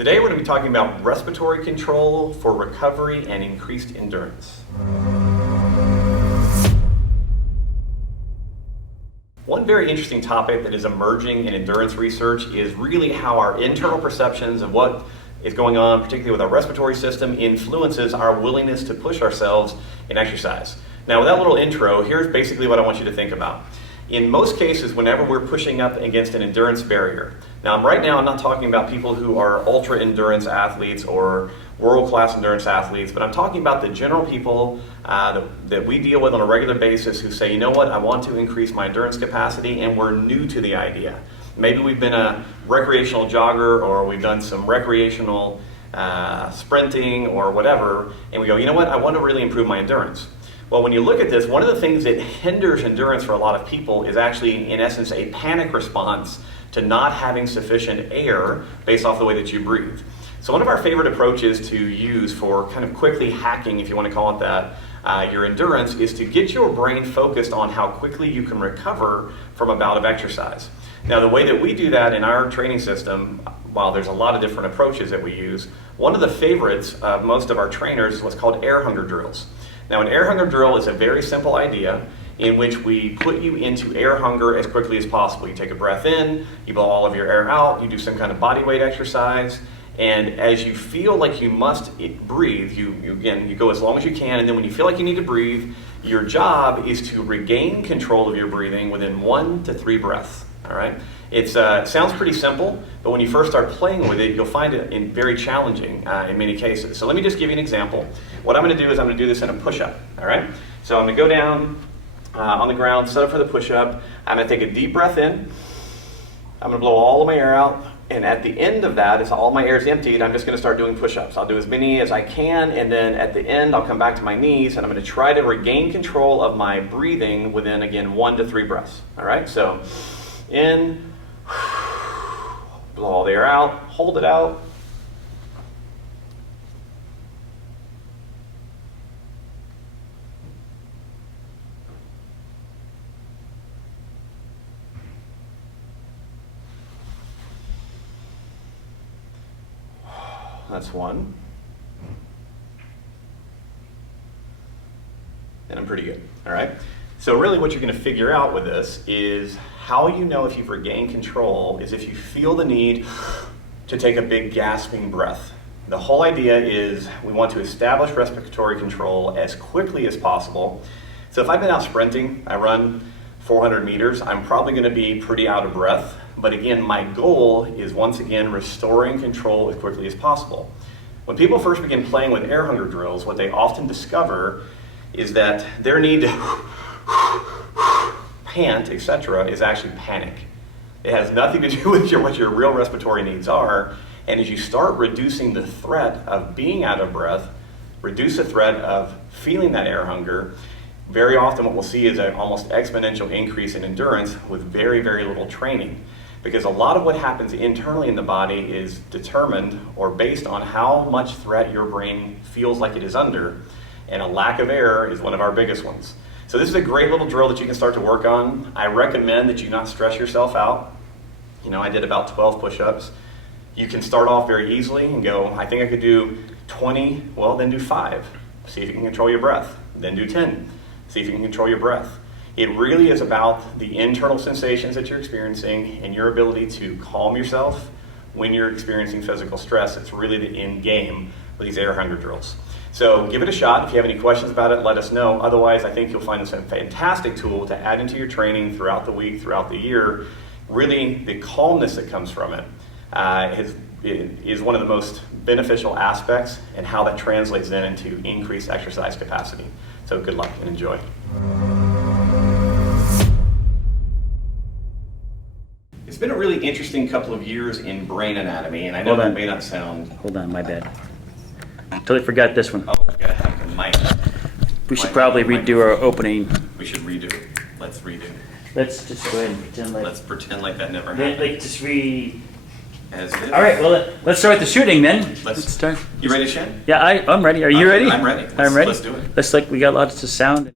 Today we're going to be talking about respiratory control for recovery and increased endurance. One very interesting topic that is emerging in endurance research is really how our internal perceptions of what is going on, particularly with our respiratory system, influences our willingness to push ourselves in exercise. Now, with that little intro, here's basically what I want you to think about. In most cases, whenever we're pushing up against an endurance barrier, now right now I'm not talking about people who are ultra endurance athletes or world-class endurance athletes, but I'm talking about the general people that we deal with on a regular basis who say, you know what, I want to increase my endurance capacity, and we're new to the idea. Maybe we've been a recreational jogger, or we've done some recreational sprinting or whatever, and we go, you know what, I want to really improve my endurance. Well, when you look at this, one of the things that hinders endurance for a lot of people is actually, in essence, a panic response to not having sufficient air based off the way that you breathe. So one of our favorite approaches to use for kind of quickly hacking, if you want to call it that, your endurance is to get your brain focused on how quickly you can recover from a bout of exercise. Now, the way that we do that in our training system, while there's a lot of different approaches that we use, one of the favorites of most of our trainers is what's called air hunger drills. Now, an air hunger drill is a very simple idea in which we put you into air hunger as quickly as possible. You take a breath in, you blow all of your air out, you do some kind of body weight exercise, and as you feel like you must breathe, you go as long as you can, and then when you feel like you need to breathe, your job is to regain control of your breathing within 1 to 3 breaths. All right? It sounds pretty simple, but when you first start playing with it, you'll find it very challenging in many cases. So let me just give you an example. What I'm going to do is I'm going to do this in a push-up. All right? So I'm going to go down on the ground, set up for the push-up. I'm going to take a deep breath in. I'm going to blow all of my air out. And at the end of that, as all my air is emptied, I'm just going to start doing push-ups. I'll do as many as I can, and then at the end, I'll come back to my knees, and I'm going to try to regain control of my breathing within, again, 1 to 3 breaths. All right? So in, blow all the air out, hold it out. That's 1. And I'm pretty good, all right? So really what you're gonna figure out with this is how you know if you've regained control is if you feel the need to take a big gasping breath. The whole idea is we want to establish respiratory control as quickly as possible. So if I've been out sprinting, I run 400 meters, I'm probably gonna be pretty out of breath. But again, my goal is once again restoring control as quickly as possible. When people first begin playing with air hunger drills, what they often discover is that their need to pant, etc., is actually panic. It has nothing to do with what your real respiratory needs are. And as you start reducing the threat of being out of breath, reduce the threat of feeling that air hunger, very often what we'll see is an almost exponential increase in endurance with very, very little training. Because a lot of what happens internally in the body is determined or based on how much threat your brain feels like it is under, and a lack of air is one of our biggest ones. So this is a great little drill that you can start to work on. I recommend that you not stress yourself out. You know, I did about 12 push-ups. You can start off very easily and go, I think I could do 20, well then do 5. See if you can control your breath. Then do 10. See if you can control your breath. It really is about the internal sensations that you're experiencing and your ability to calm yourself when you're experiencing physical stress. It's really the end game with these air hunger drills. So give it a shot. If you have any questions about it, let us know. Otherwise, I think you'll find this a fantastic tool to add into your training throughout the week, throughout the year. Really, the calmness that comes from it is one of the most beneficial aspects, and how that translates then into increased exercise capacity. So good luck and enjoy. It's been a really interesting couple of years in brain anatomy, and I know that may not sound... Hold on, my bad. Totally forgot this one. Oh, I've got to have the mic. We should probably redo our opening. We should redo it. Let's redo it. Let's just go ahead and pretend like... Let's pretend like that never happened. Like just re... As is. All right, well, let's start with the shooting then. Let's start. You ready, Shen? Yeah, I'm ready. Are you ready? I'm ready. I'm ready. Let's do it. Let's we got lots of sound.